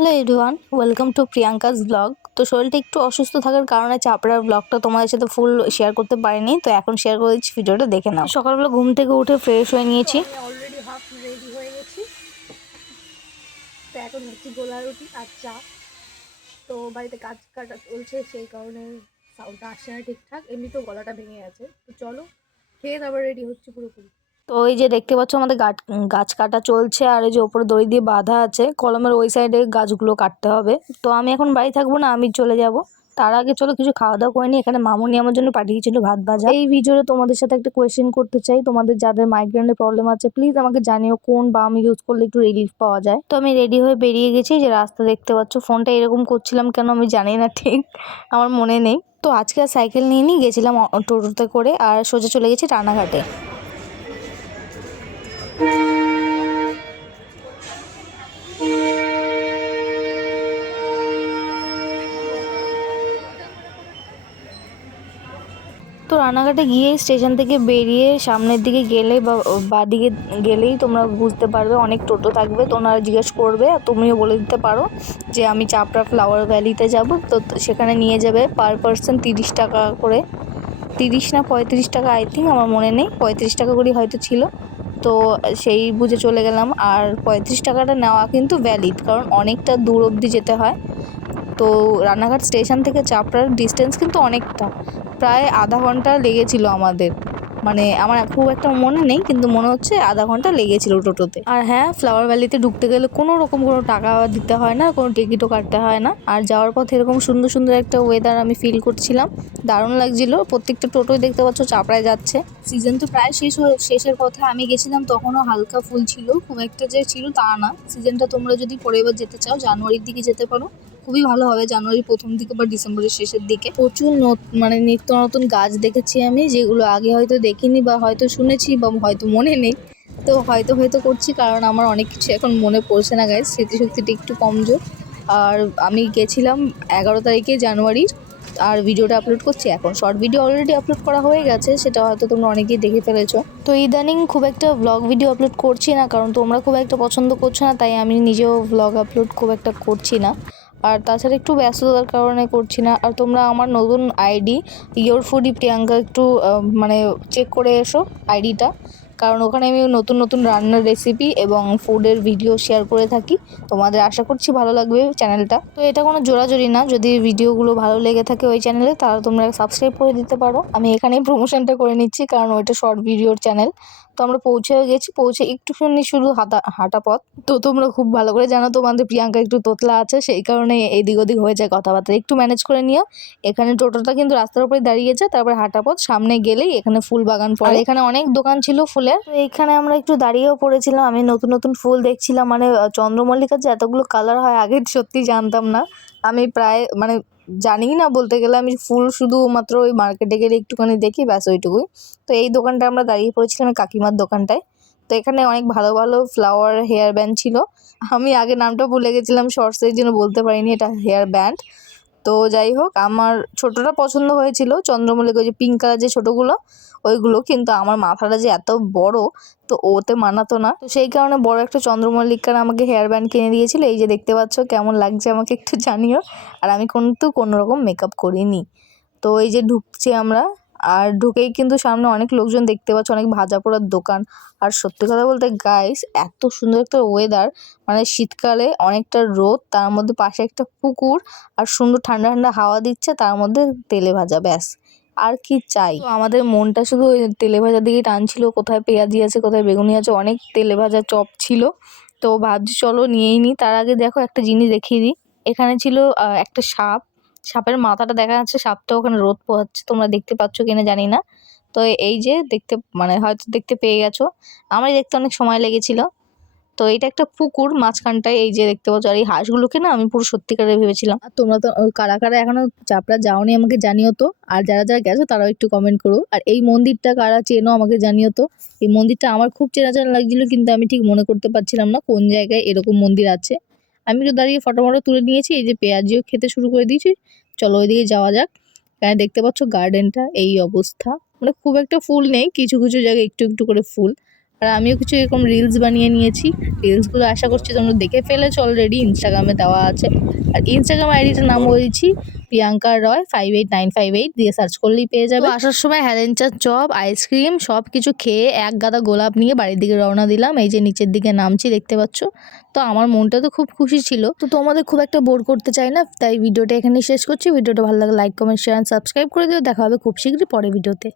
Hello everyone, welcome to Priyanka's blog. তো শরীরটা একটু অসুস্থ থাকার কারণে চাপড়ার ব্লগটা তোমাদের সাথে ফুল শেয়ার করতে পারিনি, তো এখন শেয়ার করে দিচ্ছি, ভিডিওটা দেখে নাও। সকালবেলা ঘুম থেকে উঠে ফ্রেশ হয়ে নিয়েছি। অলরেডি হাফ রেডি হয়ে গেছি। তো এখন হচ্ছে গোলা রুটি আর চা। তো বাড়িতে কাজ কাটা চলছে, সেই কারণে সাউন্ডটা আসছে না ঠিকঠাক। এমনিতেও গলাটা ভেঙে গেছে। তো চলো খেয়ে তারপর রেডি হচ্ছে পুরোপুরি। তো এই যে দেখতে পাচ্ছ আমাদের গাছ কাটা চলছে, আর এই যে ওপরে দড়ি দিয়ে বাঁধা আছে, কলমের ওই সাইডে গাছগুলো কাটতে হবে। তো আমি এখন বাড়ি থাকবো না, আমি চলে যাব। তার আগে চলো কিছু খাওয়া দাওয়া করে নি। এখানে মামুনি আমার জন্য পাঠিয়েছিল ভাত ভাজা। এই ভিডিওতে তোমাদের সাথে একটা কোয়েশ্চেন করতে চাই, তোমাদের যাদের মাইগ্রেনের প্রবলেম আছে প্লিজ আমাকে জানিও কোন বাম ইউজ করলে একটু রিলিফ পাওয়া যায়। তো আমি রেডি হয়ে বেরিয়ে গেছি, যে রাস্তা দেখতে পাচ্ছ। ফোনটা এরকম করছিলাম কেন আমি জানি না, ঠিক আমার মনে নেই। তো আজকে আর সাইকেল নিয়ে গেছিলাম টোটোতে করে, আর সোজা চলে গেছি রানাঘাটে। তো রানাঘাটে গিয়ে স্টেশন থেকে বেরিয়ে সামনের দিকে গেলে বা বাদিকে গেলেই তোমরা বুঝতে পারবে, অনেক টোটো থাকবে। তোমরা জিজ্ঞেস করবে আর তুমিও বলে দিতে পারো যে আমি চাপড়া ফ্লাওয়ার ভ্যালিতে যাব। তো সেখানে নিয়ে যাবে পার পার্সন 30 টাকা করে, 30 না 35 টাকা, আই থিঙ্ক, আমার মনে নেই, 35 টাকা করে হয়তো ছিল। তো সেই বুঝে চলে গেলাম। আর 35 টাকাটা নেওয়া কিন্তু ভ্যালিড, কারণ অনেকটা দূর অবধি যেতে হয়। তো রানাঘাট স্টেশন থেকে চাপড়ার ডিস্টেন্স কিন্তু অনেকটা, প্রায় আধা ঘন্টা লেগেছিল আমাদের। মানে আমার খুব একটা মনে নেই, কিন্তু মনে হচ্ছে আধা ঘন্টা লেগেছিল টোটোতে। আর হ্যাঁ, ফ্লাওয়ার ভ্যালিতে ঢুকতে গেলে কোনো রকম কোনো টাকা দিতে হয় না, কোনো টিকিটও কাটতে হয় না। আর যাওয়ার পথে এরকম সুন্দর সুন্দর একটা ওয়েদার আমি ফিল করছিলাম, দারুণ লাগছিল। প্রত্যেকটা টোটোই দেখতে পাচ্ছ চাপড়ায় যাচ্ছে। সিজন তো প্রায় শেষের পথে, আমি গেছিলাম তখনও হালকা ফুল ছিল, খুব একটা যে ছিল তা না। সিজনটা তোমরা যদি পরের বার যেতে চাও জানুয়ারির দিকে যেতে পারো, খুবই ভালো হবে। জানুয়ারির প্রথম দিকে বা ডিসেম্বরের শেষের দিকে প্রচুর মানে নিত্য নতুন গাছ দেখেছি আমি, যেগুলো আগে হয়তো দেখিনি বা হয়তো শুনেছি বা হয়তো মনে নেই। তো হয়তো হয়তো করছি, কারণ আমার অনেক কিছু এখন মনে পড়ছে না গাইস, স্মৃতিশক্তিটা একটু কমজোর। আর আমি গেছিলাম 11 তারিখে জানুয়ারির, আর ভিডিওটা আপলোড করছি এখন। শর্ট ভিডিও অলরেডি আপলোড করা হয়ে গেছে, সেটা হয়তো তোমরা অনেকেই দেখে ফেলেছো। তো ইদানিং খুব একটা ব্লগ ভিডিও আপলোড করছি না, কারণ তোমরা খুব একটা পছন্দ করছো না, তাই আমি নিজেও ব্লগ আপলোড খুব একটা করছি না। আর তাছাড়া একটু ব্যস্ততার কারণে করছি না। আর তোমরা আমার নতুন আইডি ইয়োর ফুডি প্রিয়াঙ্কা একটু মানে চেক করে এসো আইডিটা, কারণ ওখানে আমি নতুন নতুন রান্নার রেসিপি এবং ফুডের ভিডিও শেয়ার করে থাকি। তোমাদের আশা করছি ভালো লাগবে চ্যানেলটা। তো এটা কোনো জোরাজোরি না, যদি ভিডিওগুলো ভালো লেগে থাকে ওই চ্যানেলে, তাহলে তোমরা সাবস্ক্রাইব করে দিতে পারো। আমি এখানেই প্রমোশনটা করে নিচ্ছি, কারণ ওইটা শর্ট ভিডিওর চ্যানেল। তো আমরা পৌঁছেও গেছি, পৌঁছে একটুখানি শুধু হাঁটা পথ। তো তোমরা খুব ভালো করে জানো তোমাদের প্রিয়াঙ্কা একটু তোতলা আছে, সেই কারণে এদিক ওদিক হয়ে যায় কথাবার্তা, একটু ম্যানেজ করে নিও। এখানে টোটোটা কিন্তু রাস্তার উপরে দাঁড়িয়েছে, তারপর হাঁটা পথ, সামনে গেলেই এখানে ফুল বাগান পড়ে। এখানে অনেক দোকান ছিল ফুলের। তো এইখানে আমরা একটু দাঁড়িয়েও পড়েছিলাম, আমি নতুন নতুন ফুল দেখছিলাম। মানে চন্দ্রমল্লিকার যে এতগুলো কালার হয় আগে সত্যি জানতাম না। আমি প্রায় মানে জানি না বলতে গেলে, আমি ফুল শুধুমাত্র ওই মার্কেটে গেলে একটুখানি দেখি, ব্যাস ওইটুকুই। তো এই দোকানটা আমরা দাঁড়িয়ে পড়েছিলাম, কাকিমার দোকানটায়। তো এখানে অনেক ভালো ভালো ফ্লাওয়ার হেয়ার ব্যান্ড ছিল। আমি আগে নামটা ভুলে গেছিলাম, শর্টসের জন্য বলতে পারিনি এটা হেয়ার ব্যান্ড। তো যাই হোক, আমার ছোটটা পছন্দ হয়েছিল, চন্দ্রমল্লিকা, ওই যে পিঙ্ক কালার যে ছোটোগুলো ওইগুলো, কিন্তু আমার মাথাটা যে এত বড়, তো ওতে মানাতো না। তো সেই কারণে বড় একটা চন্দ্রমল্লিকার আমাকে হেয়ার ব্যান্ড কিনে দিয়েছিল। এই যে দেখতে পাচ্ছ, কেমন লাগছে আমাকে একটু জানিও। আর আমি কিন্তু কোনোরকম মেকআপ করিনি। তো এই যে ঢুকছি আমরা, আর ঢুকেই কিন্তু সামনে অনেক লোকজন দেখতে পাচ্ছ, অনেক ভাজা পোড়ার দোকান। আর সত্যি কথা বলতে গাইস, এত সুন্দর একটা ওয়েদার, মানে শীতকালে অনেকটা রোদ, তার মধ্যে পাশে একটা পুকুর, আর সুন্দর ঠান্ডা ঠান্ডা হাওয়া দিচ্ছে, তার মধ্যে তেলে ভাজা, ব্যাস আর কি চাই। তো আমাদের মনটা শুধু ওই তেলে ভাজার দিকেই টানছিল, কোথায় পেঁয়াজি আছে কোথায় বেগুনি আছে, অনেক তেলে ভাজা চপ ছিল। তো ভাবছি চলো নিয়েই নিই। তার আগে দেখো একটা জিনিস দেখিয়ে দিই। এখানে ছিল একটা সাপ, সাপের মাথাটা দেখা যাচ্ছে, সাপটা ওখানে রোদ পোহাচ্ছে, তোমরা দেখতে পাচ্ছ কিনা জানি না। তো এই যে দেখতে, মানে হয়তো দেখতে পেয়ে গেছো, আমার দেখতে অনেক সময় লেগেছিল। তো এটা একটা পুকুর মাঝখানটায়, এই যে দেখতে পাচ্ছ। আর এই হাঁসগুলোকে না আমি পুরো সত্যিকারের ভেবেছিলাম। আর তোমরা তো কারা কারা এখনো চাপড়া যাওনি আমাকে জানিও তো, আর যারা যারা গেছো তারাও একটু কমেন্ট করো। আর এই মন্দিরটা কারা চেনো আমাকে জানিও তো। এই মন্দিরটা আমার খুব চেনা চেনা লাগছিল, কিন্তু আমি ঠিক মনে করতে পারছিলাম না কোন জায়গায় এরকম মন্দির আছে। আমি তো দাঁড়িয়ে ফটো মটো তুলে নিয়েছি, এই যে পেঁয়াজিও খেতে শুরু করে দিয়েছি। চলো ওইদিকে যাওয়া যাক। এখানে দেখতে পাচ্ছ গার্ডেনটা এই অবস্থা, মানে খুব একটা ফুল নেই, কিছু কিছু জায়গায় একটু একটু করে ফুল। আর আমিও কিছু এরকম রিলস বানিয়ে নিয়েছি। রিলসগুলো আশা করছি তোমরা দেখে ফেলেছো অলরেডি, ইনস্টাগ্রামে দেওয়া আছে। আর ইনস্টাগ্রাম আইডিটার নাম বলছি প্রিয়াঙ্কা রয় 58958 দিয়ে সার্চ করলেই পেয়ে যাবে। তো আসার সময় হেলেঞ্চার চপ, আইসক্রিম সব কিছু খেয়ে এক গাদা গোলাপ নিয়ে বাড়ির দিকে রওনা দিলাম। এই যে নিচের দিকে নামছি দেখতে পাচ্ছ। তো আমার মনটা তো খুব খুশি ছিল। তো তোমাদের খুব একটা বোর করতে চাই না, তাই ভিডিওটা এখানেই শেষ করছি। ভিডিওটা ভালো লাগে লাইক কমেন্ট শেয়ার সাবস্ক্রাইব করে দিও। দেখা হবে খুব শীঘ্রই পরের ভিডিওতে।